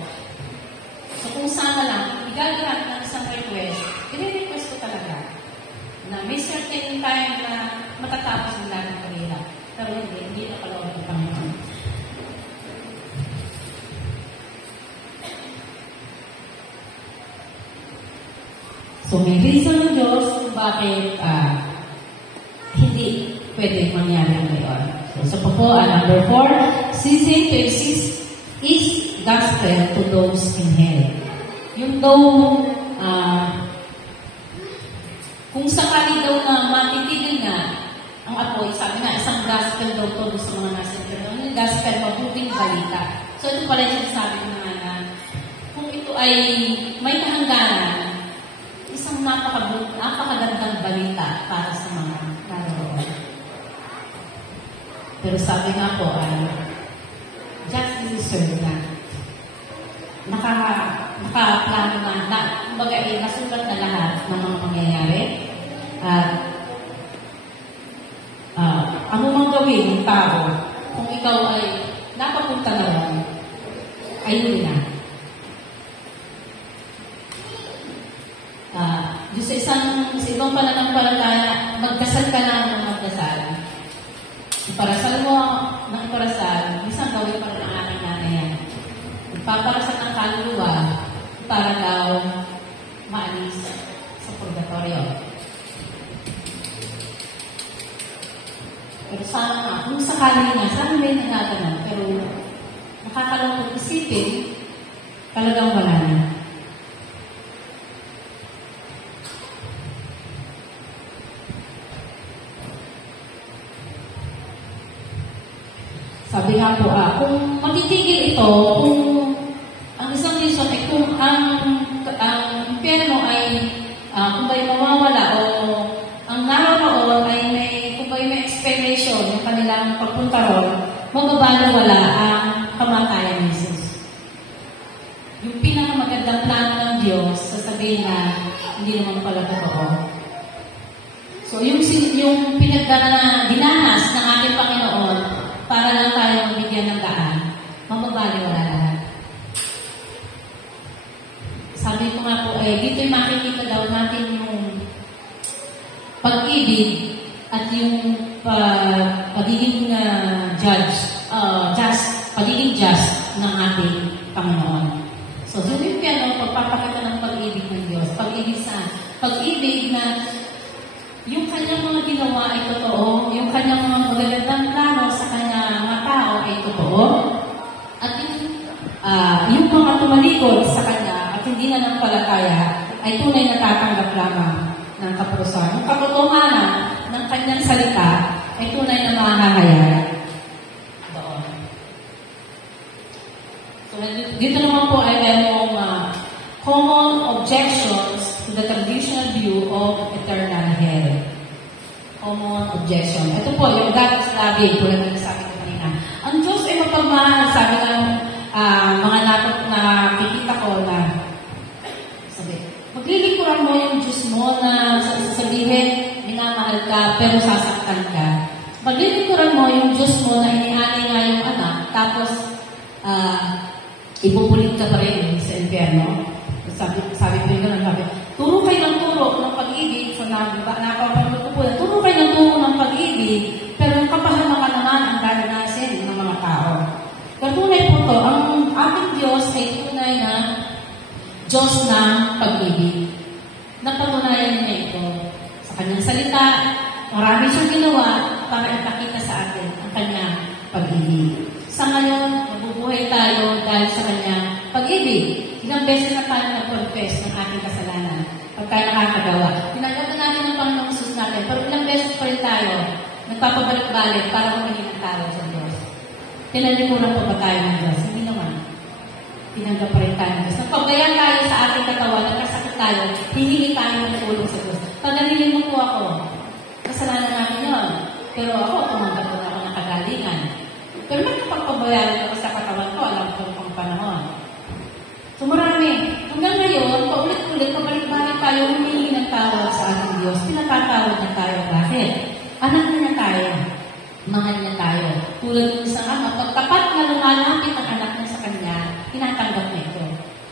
So kung sana lang, igagawa ng isang request, i-request ko talaga na may certain time na matatapos ang lahat ng kanila. Pero hindi na kaloob ng Panginoon. So may reason ng Diyos kung bakit hindi pwede mangyari ang gayon. So po, number 4, ceasing to exist is gospel to those in hell. Yung daw, kung sakali daw na matitigil na ang apoy, sabi na, isang gospel daw to sa mga nasa pero yung gospel, mabuting balita. So ito pala yung sabi na kung ito ay may kahangganan, isang napakagandang balita para sa mga naroon. Pero sabi nga po, just deserve na. Nakaplano na, kumbaga nasulat na lahat ng mga mangyayari. Ano mang gawin ng tao, kung ikaw ay napapunta na rin, ayun na. Sa ibang pananampalataya, magdasal ka lang ng magdasal. Iparasal mo ng iparasal, minsan gawin pa rin ang aking nanay yan. Ipaparasal ng kaluluwa para daw maalis sa purgatorio. Pero sana kung sakali niya, sana may nagaganan, pero nakakalungkot isipin, talagang wala na. Sabi nga po, kung matitigil ito, kung ang isang reason ay kung ang impyerno ay kung ba'y mawawala o ang naroon ay may explanation ng kanilang pagpunta ron, magbabalawala ang kamatayan ni Jesus. Yung pinakamagandang plano ng Diyos, sasabihin na hindi naman pala totoo. So, yung dinanas ng ating Panginoon, para lang tayo mabigyan ng daan, pagiging just ng ating Panginoon. So, yung impyerno, pagpapakita ng pag-ibig ng Diyos. Pag-ibig na yung kanyang mga ginawa ay totoo, yung kanyang mga magagandang plano sa kanyang mga tao ay totoo, at yung mga tumalikod sa kanya at hindi na nagpalataya ay tunay na tatanggap lamang ng kaparusahan. Yung katotohanan ng kanyang salita ay tunay na mahahayag doon. So, dito naman po ay merong common objections to the traditional view of eternal hell. Common objection. Ito po, yung God's loving, tulad ng sabi ko kanina. Ang Diyos ay mapagmahal, sabi ng mga nakikita ko na maglilikuran mo yung Diyos mo na sasabihin, minamahal ka, pero sasaktan ka. Maglilikuran mo yung Diyos mo na iniani nga yung anak, tapos ipupulit ka pa rin sa impyerno. Sabi ko yun, turo kayo ng turo ng pag-ibig, so nakapapanood ko po, turo kayo ng turo ng pag-ibig, pero kapahamakan naman ang daranasin ng mga tao. Tunay po to, ang ating Diyos ay tunay na Diyos ng pag-ibig. Napatunayan niya ito sa kanyang salita. Marami siyang ginawa para ipakita sa atin ang kanyang pag-ibig. Sa ngayon, mabubuhay tayo dahil sa kanyang pag-ibig. Ilang beses na tayo nag-confess ng ating kasalanan pag tayo nakakagawa. Tinanggap na natin ang Panginoong Jesus natin, pero ilang beses pa rin tayo nagpapabalik-balik para humingi ng tawad sa Diyos. Tinalikuran po ba tayo ng Diyos? Hindi naman. Tinanggap pa rin tayo ng Diyos. Nagpagayan tayo sa ating katawan, nagkasakit tayo, hihingi tayo ng tulong sa Diyos. Pagalingin mo po ako. Kasalanan namin yun. Pero ako, tumanggap ko na ako ng kagalingan. Pero may kapagpabayaran ako sa katawan ko, alam ko pang panahon. So marami. Hanggang ngayon, paulit-ulit, pabalik-balik tayo, humingi ng tawad sa ating Diyos. Pinapatawad na tayo. Bakit? Anak na niya tayo. Mahal niya tayo. Tulad ng isang ama, pagtapat na lumalapit ang anak niya sa kanya, tinatanggap niya ito.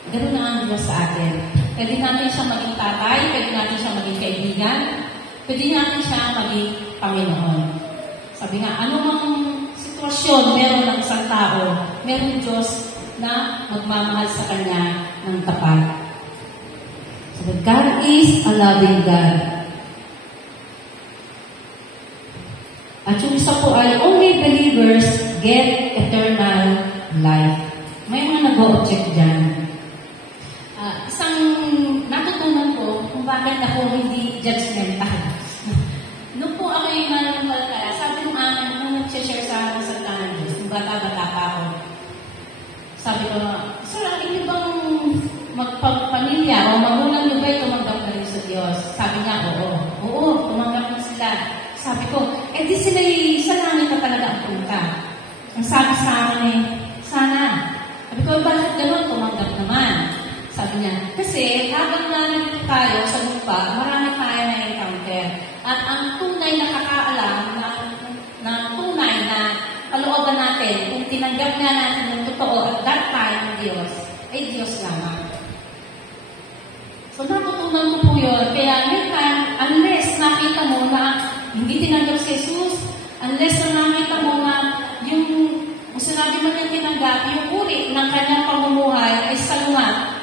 Ganun na ang Diyos sa atin. Pwede natin siya maging tatay, pwede natin siya maging kaibigan, pwede natin siya maging Panginoon. Sabi nga, anumang sitwasyon meron ng isang tao, meron Diyos na magmamahal sa kanya ng tapat. So God is a loving God. At yung isa po ay, only believers get eternal life. May mga nag-o-object dyan. Isang natutunan ko kung bakit ako hindi judgmental. Noong po ako yung nananampalataya, sabi ng akin, nung nag-share sa akin sa tanan Diyos, nung bata-bata pa ako, sabi ko, sir, inyo bang magpapamilya o magulang nyo ba'y tumanggap na rin sa Diyos? Sabi niya, oo. Oo, tumanggap na sila. Sabi ko, di sila sa langit na talaga ang punta. Ang sabi sa akin sana. Sabi ko, bakit gano'n? Tumanggap naman. Sabi niya, kasi habang nandito tayo sa lupa, marami tayo na encounter. At ang tunay na kakaalam na tunay na kalooban natin, kung tinanggap nga natin ng totoo at that time ng Diyos, ay Diyos lamang. So natutunan ko po yun. Kaya may time, unless nakita mo na hindi tinanggap si Jesus, unless na nakita mo na yung sinabi mo niya tinanggap, yung uri ng kanyang pamumuhay ay salungat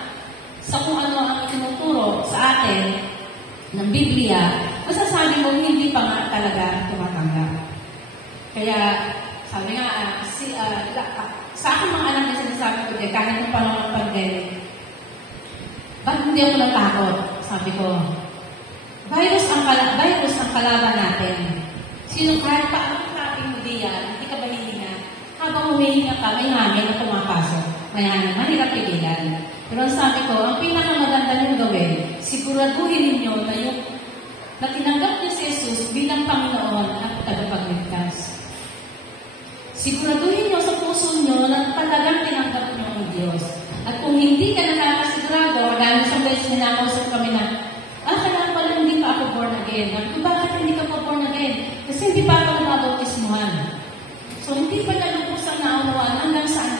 sa kung ano ang tinuturo sa atin ng Biblia, masasabi mo hindi pa nga talaga tumatanggap. Kaya, sabi nga, sa aking mga anak na sinasabi ko din, kahit yung panahon ng pandemic, ba't hindi ako natakot? Sabi ko, virus ang kalaban natin. Sino kahit paano natin hindi yan, hindi ka ba hihinga? Habang humihinga ka, may hangin na pumapasok. May hangin, mahirap pigilan. Pero sabi ko, ang pinakamaganda niyong gawin, siguraduhin ninyo na tinanggap niyo si Jesus bilang Panginoon at tagapagligtas. Siguraduhin niyo sa puso niyo na talagang tinanggap niyo ang Diyos. At kung hindi ka nakakasigurado, dahil sa beses na nakausap kami na, kaya pala hindi pa ako born again. Bakit hindi ka pa born again? Kasi hindi pa ako nabautismuhan. So, hindi pa nalupusan na unawaan hanggang saan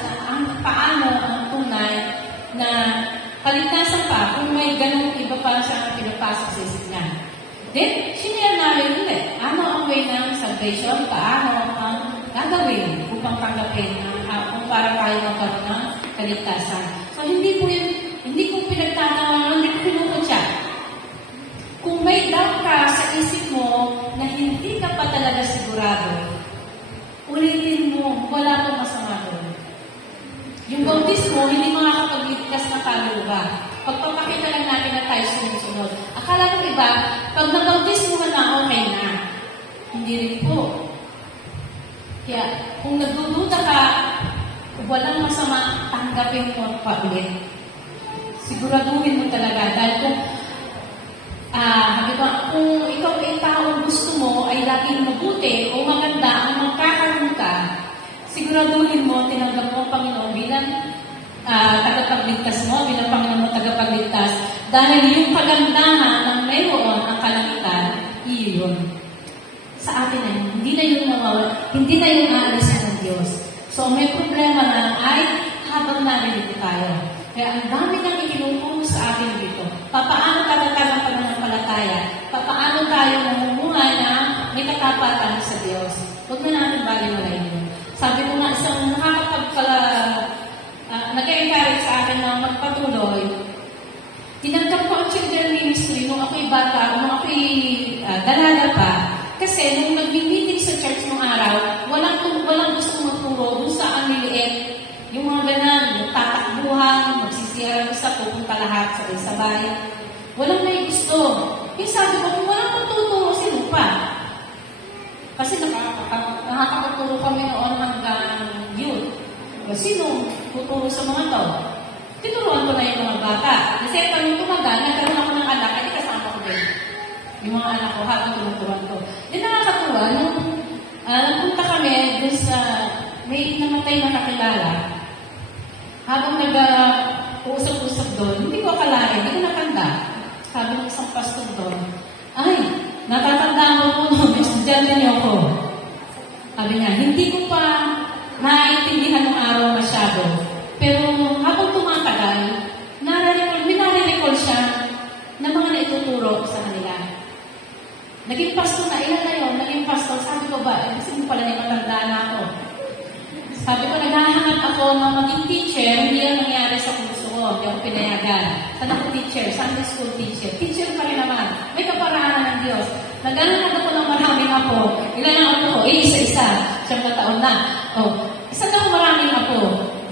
paano ang tunay na kaligtasan pa kung may ganong iba pa siyang pinapasok sa isipnan. Then, sinira namin ulit. Ano ang way ng salvation? Paano ang gagawin? tatanggapin kung para tayo magkaroon ng kaligtasan. So, hindi ko pinagtatawanan, hindi ko pinuputya. Kung may doubt ka sa isip mo na hindi ka pa talaga sigurado, ulitin mo, wala pang masama doon. Yung bautismo, hindi makakapagligtas na kaluluwa. Pagpapakita lang natin na tayo sumusunod. Akala ko iba, pag nabautismo ka na, okay na. Hindi rin po. Kaya, kung nagdududa ka, walang masama, tanggapin mo pa ulit. Siguraduhin mo talaga. Dahil kung ikaw ay taong gusto mo ay laging mabuti o maganda ang magkakaroon ka, siguraduhin mo, tinanggap mo ang Panginoon bilang tagapagligtas mo, bilang Panginoon mo tagapagligtas. Dahil yung kagandahan ng mayroon ang kalangitan, iyon. Sa atin na yun. Hindi na yun nawawala. Hindi na yun aalisin ng Diyos. So, may problema na ay habang narilito tayo. Kaya ang dami nang ikinungkong sa atin dito. Papaano tatatag ang pananampalataya? Papaano tayo mamumuhay na may katapatan sa Diyos? Huwag na natin baliwalayin yun. Sabi ko nga, isang nag-encourage sa akin na magpatuloy. Tinanggap ko ang children ministry nung ako'y bata, nung ako'y dalaga pa. Kasi nung nag-meeting sa church nung araw, walang gustong magturo dun sa ang niliit. Yung mga ganan, tatakbuhan, magsisiyara sa pupunta lahat sabay-sabay. Walang may gusto. Yung sabi ko, kung walang magtuturo, sino pa? Kasi nakakatuturo kami noon hanggang youth. Sino tuturo sa mga to? Tinuruan ko na yung mga bata. Kasi kung tumagal, nagkaroon ako ng anak, ay kasama ko din. Yung mga anak ko, habang tinuturuan ko. Di nakakatuwa, nung nagpunta kami dun sa may namatay na nakilala, habang nag-uusap-usap doon, hindi ko akalain, hindi ko natanda. Sabi ng isang pastor doon, ay, natatandaan ko po, may estudyante niyo ako. Sabi niya, hindi ko pa naiintindihan ng araw masyado. Pero habang tumatagal, minare-recall siya na mga naituturo sa kanila. Naging pastor na, ilan na yun, naging pastor, sabi ko ba, kasi mo pala na matandaan na ako. Sabi ko, naghahanap ako ng maging teacher, hindi yan nangyari sa kurso ko, hindi ako pinayagan. Saan ako teacher? Sunday school teacher. Teacher pa rin naman. May kaparaanan ng Diyos. Naghahanap ako ng maraming apo. Ilan ang apo ko? Isa-isa. 7 taon na. Isa na ako maraming apo.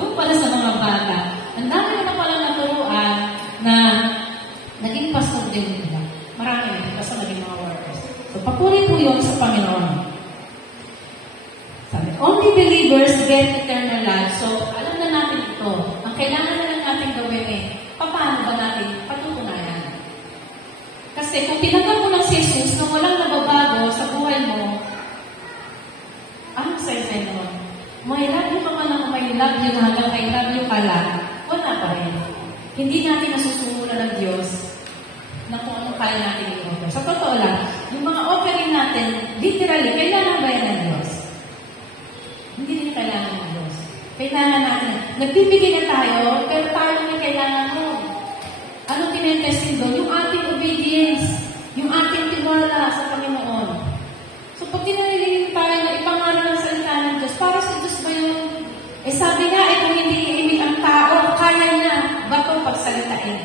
Doon pala sa mga bata. Ang dami na pala naturuan na naging pastor din nila. Marami na kasi naging mga workers. So, papuri po yun sa Panginoon. Only believers get eternal life. So, alam na natin ito. Ang kailangan na lang natin gawin paano ba natin patutunayan? Kasi kung tinanggap mo ng si Jesus na walang nababago sa buhay mo, anong sa'yo nun? May love you ka man ako, may love you na hanggang I love you ka lang, wala pa rin. Hindi natin nasusumulan ng Diyos na kung anong kaya natin i-offer. Sa totoo lang, yung mga offering natin, literally, kailangan ba yan ng Diyos? Hindi din kailangan ng Diyos. Kailangan natin. Nagbibigay na tayo, pero tayo may kailangan mo. Ano tinetesting doon? Yung ating obedience. Yung ating tiwala sa Panginoon. So, pag tinalilig tayo na ipangalan ng salita ng Diyos, para sa Diyos ba yun? Sabi nga, kung hindi iimig ang tao, kaya niya ba ito pagsalitain?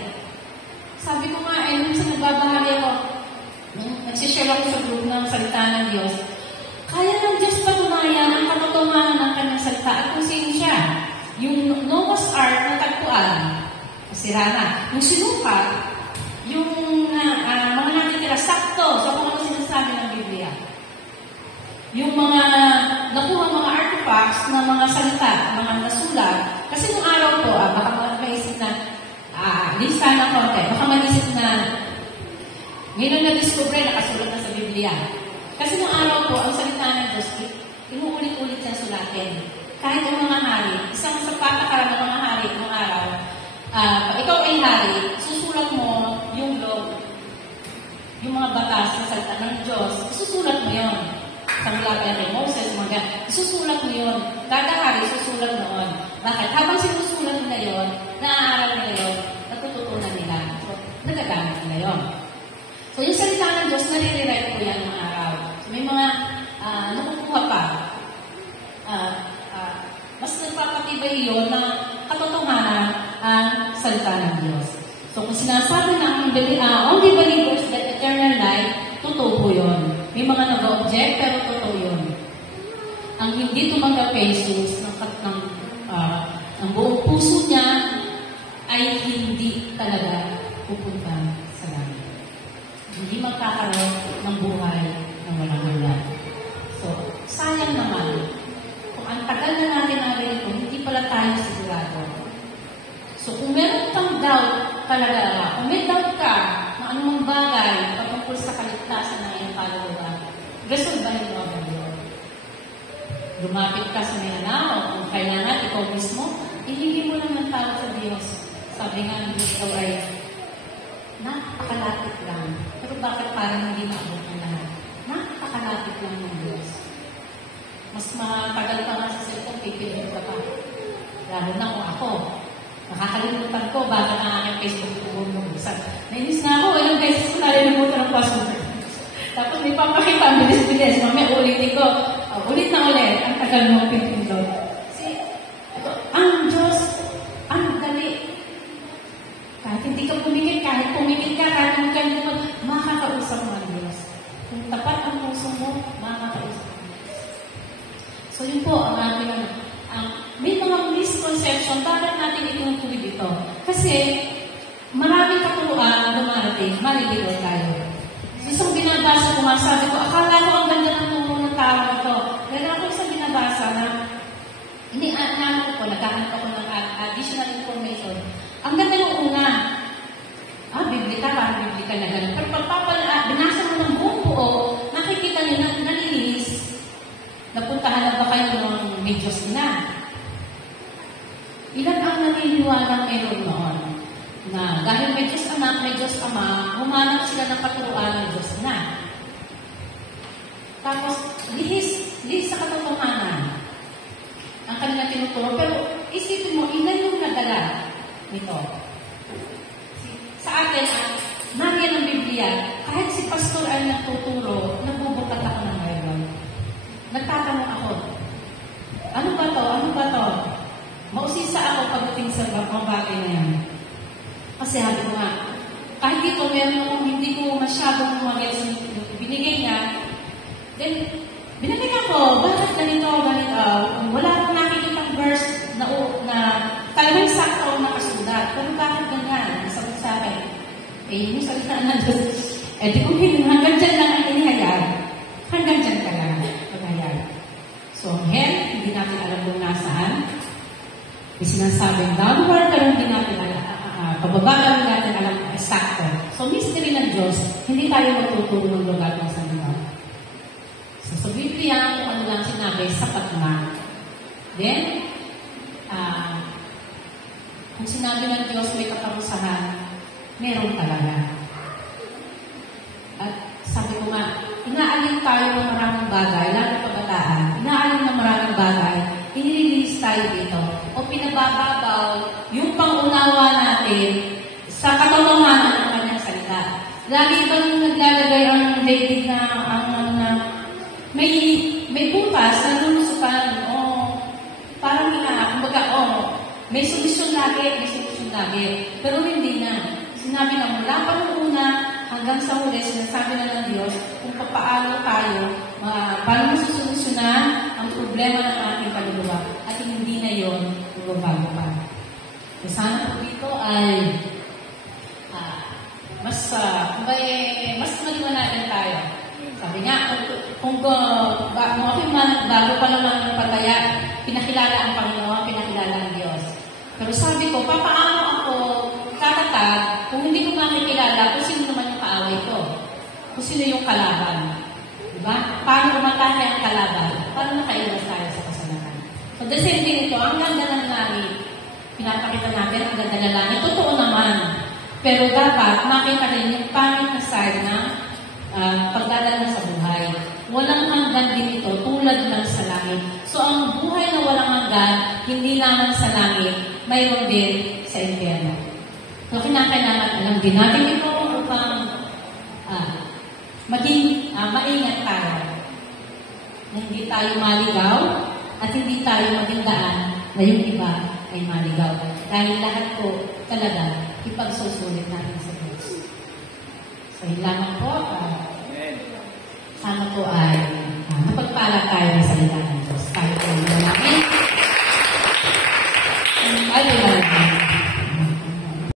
Sabi ko nga, nung sa nagbabahagi ako, nagsishare ako sa group ng salita ng Diyos, kaya ng Diyos patunayan ang katotohanan ng kanyang salita at kung sino siya. Yung Noah's Ark na tagpuan, sira na. Yung sinukat, yung mga natitira, sakto sa kung ano sinasabi ng Biblia. Yung mga nakuha mga artifacts na mga salita, mga nasulat. Kasi nung araw po, baka maisip na, lista na konti, baka maisip na, ngayon na-discover, nakasulat na sa Biblia. Kasi nung araw po, ang salita ng Diyos, inuulit-ulit siya sulatin. Kahit ang mga hari, isang sa patakaran ng mga hari nung araw, ikaw ay hari, susulat mo yung law, yung mga batas sa salita ng Diyos, susulat mo yun. Sa mula kay Moses, susulat mo yun. Kada hari, susulat noon. Bakit? Habang sinusulat nila yun, naaaral nila yun, natututunan nila. So, nagagamit nila yun. So, yung salita ng Diyos, nare-rewrite ko yan mga araw. So, may mga nakukuha pa. papatibay yun na katotohanan ang salita ng Diyos. So kung sinasabi ng only believers that eternal life, totoo po yun. May mga nag-object, pero totoo yun. Ang hindi tumanggap kay Jesus ng buong puso niya ay hindi talaga pupunta sa langit. Hindi magkakaroon ng buhay na walang hanggan. So, sayang naman. Kung ang tagal na natin natin ito, hindi pala tayo sigurado. So, kung meron kang doubt talaga, kung may doubt ka na anumang bagay patungkol sa kaligtasan ng iyong kaluluwa, resolbahin mo ang Diyos. Lumapit ka sa may anak, kung kailangan ikaw mismo, ihingi mo lang ng tawag sa Diyos. Sabi nga ng Diyos daw ay, napakalapit lang. Pero bakit parang hindi maabot ang lahat? Napakalapit lang ng Diyos. Mas matagal pa nga sa cellphone, pipilin ka pa. Lalo na kung ako. Nakakalimutan ko, bago na aking Facebook bumubuksan. Nainis na ako, ilang beses ko nalilimutan ang password. Tapos may papakita, ang bilis-bilis. Mamaya ulitin ko. Ulit na ulit. Ang tagal mo pinipindot. Kasi, ang Diyos, ang dali. Kahit hindi ka pumikit, kahit hindi ka naman, makakausap mo ang Diyos. Kung tapat ang puso mo, makakausap mo ang Diyos. So, yun po ang ating may mga misconception, bakit natin itinutuloy dito? Kasi, maraming katuruan na dumarating, maliligaw tayo. Isang binabasa ko, sabi ko, akala ko ang ganda ng tungo ng tao ito. Meron ako isang binabasa na, iniaanan ko, nagkakanap ako ng additional information. Ang ganda ng una, biblika, parang biblika na gano'n. Pero binasa mo ng buong buo, nakikita niyo na nalilinis. Napuntahan na ba kayo ng may Diyos na? Ilan ang naniniwala meron noon? Na dahil may Diyos Anak, may Diyos Ama, humanap sila ng katuruan ng Diyos na. Tapos, lihis sa katotohanan ang kanilang tinuturo. Pero isipin mo, ilan yung nadala nito? Sa atin, nandiyan ang Biblia, kahit si pastor ay nagtuturo, nagbubukat ako ng Bible. Nagtatanong ako, ano ba to? Ano ba to? Mausisa ako pagdating sa mga bagay na yan. Kasi sabi ko nga, kahit dito meron akong hindi ko masyadong mag-gets binigay niya, then binigay ako, bakit ganito, wala akong nakikitang verse na talagang sakto ang nakasulat. Pero bakit ganyan? Sabi sa akin, yung salita na Diyos, di kung hanggang dyan lang ang inihayag, hanggang dyan ka lang maghayag. So, hindi natin alam kung nasaan. Sinasabing downward, pero hindi natin alam. Pababa natin alam sakto. So, mystery ng Diyos, hindi tayo magtuturo ng lugar ng sanlibutan. So, sa Biblia, kung ano lang sinabi, sapat na. Then, kung sinabi ng Diyos may kaparusahan, meron talaga. At sabi ko nga, inaalin tayo ng maraming bagay, lalo kabataan, inaalin ng maraming bagay, inililis tayo dito, o pinabababaw yung pangunawa natin sa katotohanan ng kanyang salita. Lagi bang naglalagay ang David na may butas na lulusukan, parang may solusyon lagi. Pero hindi na. Sinabi na mula pa ng una hanggang sa huli, sinasabi na ng Diyos kung paano tayo, paano masusolusyonan ang problema ng ating kaluluwa. At hindi na yun bago pa. So, sana po dito ay mas maliwanagan tayo. Sabi nga, kung bago pa naman ng pataya, pinakilala ang Panginoon, pinakilala ang Diyos. Pero sabi ko, papaano ako tatatag kung hindi ko makikilala kung sino naman yung kaaway ko? Kung sino yung kalaban? Diba? Paano umatake ang kalaban? Paano nakaiwas tayo sa kasalanan? So, the same thing ito, ang ganda ng langit. Pinapakita natin ang ganda ng langit. Totoo naman. Pero dapat makita rin yung pangit na side na pagdadala sa buhay. Walang hanggan din ito tulad ng sa langit. So, ang buhay na walang hanggan, hindi naman sa langit, mayroon din sa impyerno. So, kinakailangan alam din natin ito upang maging maingat tayo. Na hindi tayo maligaw at hindi tayo maging daan na yung iba ay maligaw. Dahil lahat po talaga ipagsusulit natin sa Diyos. So, yun lamang po. Sana po ay napagpala tayo ng salita